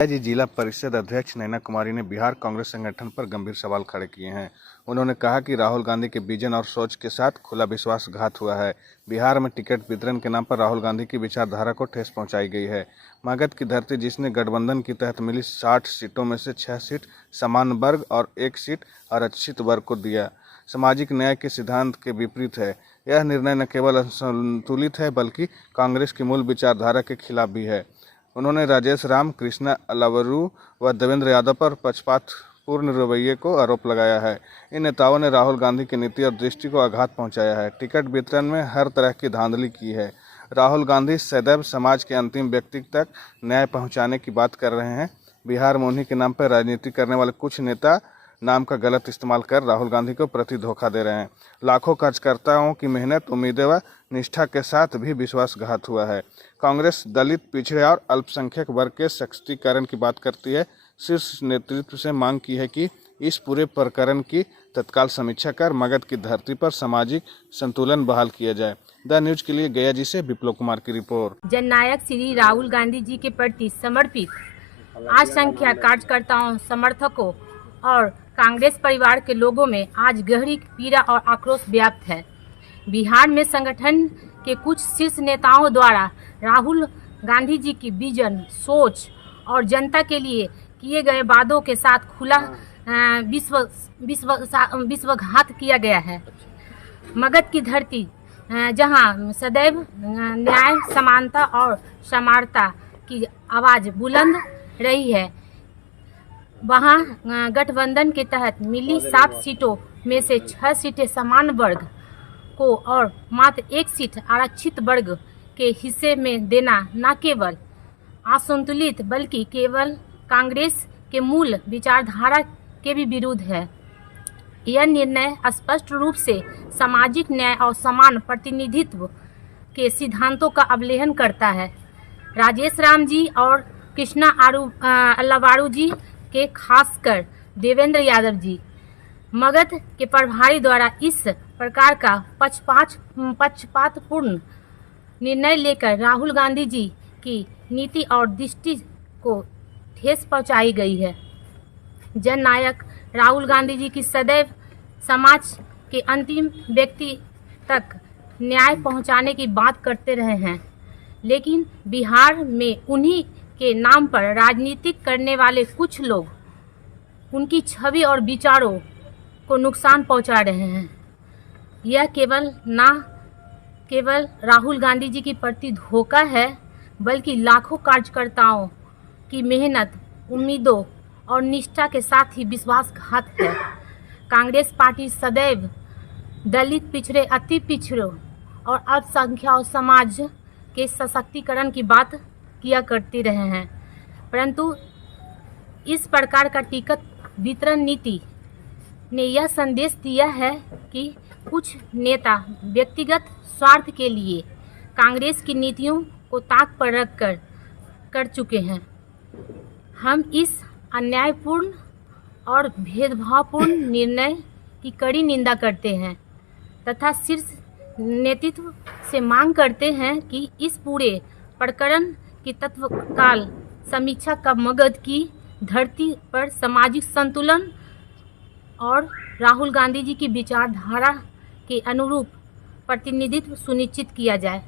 जी जिला परिषद अध्यक्ष नैना कुमारी ने बिहार कांग्रेस संगठन पर गंभीर सवाल खड़े किए हैं। उन्होंने कहा कि राहुल गांधी के विजन और सोच के साथ खुला विश्वासघात हुआ है। बिहार में टिकट वितरण के नाम पर राहुल गांधी की विचारधारा को ठेस पहुंचाई गई है। मगध की धरती जिसने गठबंधन के तहत मिली 60 सीटों में से 6 सीट समान वर्ग और 1 सीट आरक्षित वर्ग को दिया, सामाजिक न्याय के सिद्धांत के विपरीत है। यह निर्णय न केवल असंतुलित है बल्कि कांग्रेस की मूल विचारधारा के खिलाफ भी है। उन्होंने राजेश राम, कृष्णा अलावरू व देवेंद्र यादव पर पक्षपातपूर्ण रवैये को आरोप लगाया है। इन नेताओं ने राहुल गांधी की नीति और दृष्टि को आघात पहुंचाया है। टिकट वितरण में हर तरह की धांधली की है। राहुल गांधी सदैव समाज के अंतिम व्यक्ति तक न्याय पहुंचाने की बात कर रहे हैं। बिहार में उन्हीं के नाम पर राजनीति करने वाले कुछ नेता नाम का गलत इस्तेमाल कर राहुल गांधी को प्रति धोखा दे रहे हैं। लाखों कार्यकर्ताओं की मेहनत, उम्मीदें व निष्ठा के साथ भी विश्वासघात हुआ है। कांग्रेस दलित, पिछड़े और अल्पसंख्यक वर्ग के सशक्तिकरण की बात करती है। शीर्ष नेतृत्व से मांग की है कि इस पूरे प्रकरण की तत्काल समीक्षा कर मगध की धरती पर सामाजिक संतुलन बहाल किया जाए। द न्यूज के लिए गया जी से विप्लव कुमार की रिपोर्ट। जननायक श्री राहुल गांधी जी के प्रति समर्पित असंख्य कार्यकर्ताओं, समर्थकों और कांग्रेस परिवार के लोगों में आज गहरी पीड़ा और आक्रोश व्याप्त है। बिहार में संगठन के कुछ शीर्ष नेताओं द्वारा राहुल गांधी जी की विजन, सोच और जनता के लिए किए गए वादों के साथ खुला विश्वासघात किया गया है। मगध की धरती जहां सदैव न्याय, समानता और समानता की आवाज़ बुलंद रही है, वहां गठबंधन के तहत मिली 7 सीटों में से 6 सीटें समान वर्ग को और मात्र 1 सीट आरक्षित वर्ग के हिस्से में देना न केवल असंतुलित बल्कि केवल कांग्रेस के मूल विचारधारा के भी विरुद्ध है। यह निर्णय स्पष्ट रूप से सामाजिक न्याय और समान प्रतिनिधित्व के सिद्धांतों का अवहेलना करता है। राजेश राम जी और कृष्णा अलावारू जी के खासकर देवेंद्र यादव जी, मगध के प्रभारी द्वारा इस प्रकार का पक्षपातपूर्ण निर्णय लेकर राहुल गांधी जी की नीति और दृष्टि को ठेस पहुंचाई गई है। जननायक राहुल गांधी जी की सदैव समाज के अंतिम व्यक्ति तक न्याय पहुंचाने की बात करते रहे हैं, लेकिन बिहार में उन्हीं के नाम पर राजनीति करने वाले कुछ लोग उनकी छवि और विचारों को नुकसान पहुंचा रहे हैं। यह केवल राहुल गांधी जी के प्रति धोखा है, बल्कि लाखों कार्यकर्ताओं की मेहनत, उम्मीदों और निष्ठा के साथ ही विश्वासघात है। कांग्रेस पार्टी सदैव दलित, पिछड़े, अति पिछड़ों और अल्पसंख्यक समाज के सशक्तिकरण की बात किया करती रहे हैं, परंतु इस प्रकार का टिकट वितरण नीति ने यह संदेश दिया है कि कुछ नेता व्यक्तिगत स्वार्थ के लिए कांग्रेस की नीतियों को ताक पर रख कर चुके हैं। हम इस अन्यायपूर्ण और भेदभावपूर्ण निर्णय की कड़ी निंदा करते हैं तथा शीर्ष नेतृत्व से मांग करते हैं कि इस पूरे प्रकरण की तत्काल समीक्षा का मगध की धरती पर सामाजिक संतुलन और राहुल गांधी जी की विचारधारा के अनुरूप प्रतिनिधित्व सुनिश्चित किया जाए।